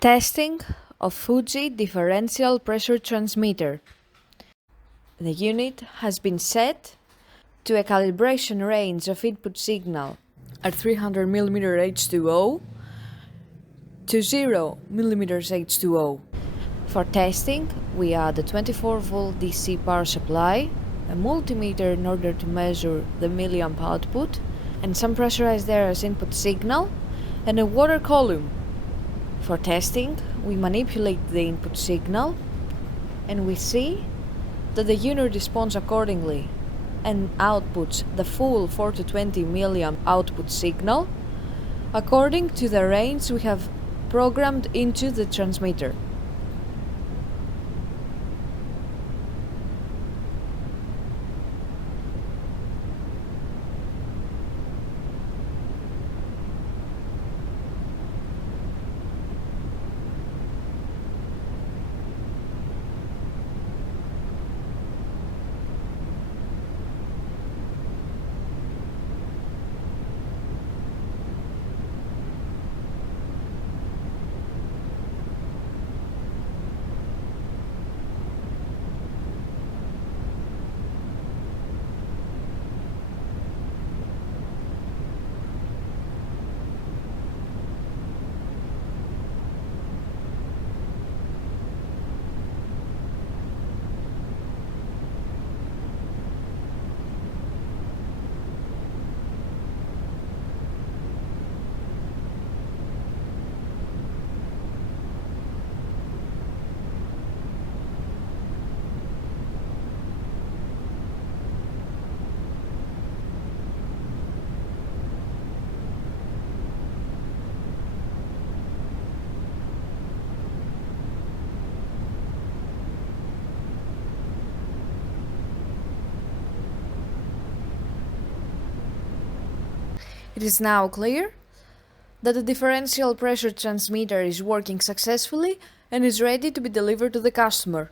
Testing of Fuji Differential Pressure Transmitter. The unit has been set to a calibration range of input signal at 300 mm H2O to 0 mm H2O. For testing, we add a 24-volt DC power supply, a multimeter in order to measure the milliamp output, and some pressurized air as input signal, and a water column. For testing, we manipulate the input signal, and we see that the unit responds accordingly and outputs the full 4 to 20 milliamp output signal according to the range we have programmed into the transmitter. It is now clear that the differential pressure transmitter is working successfully and is ready to be delivered to the customer.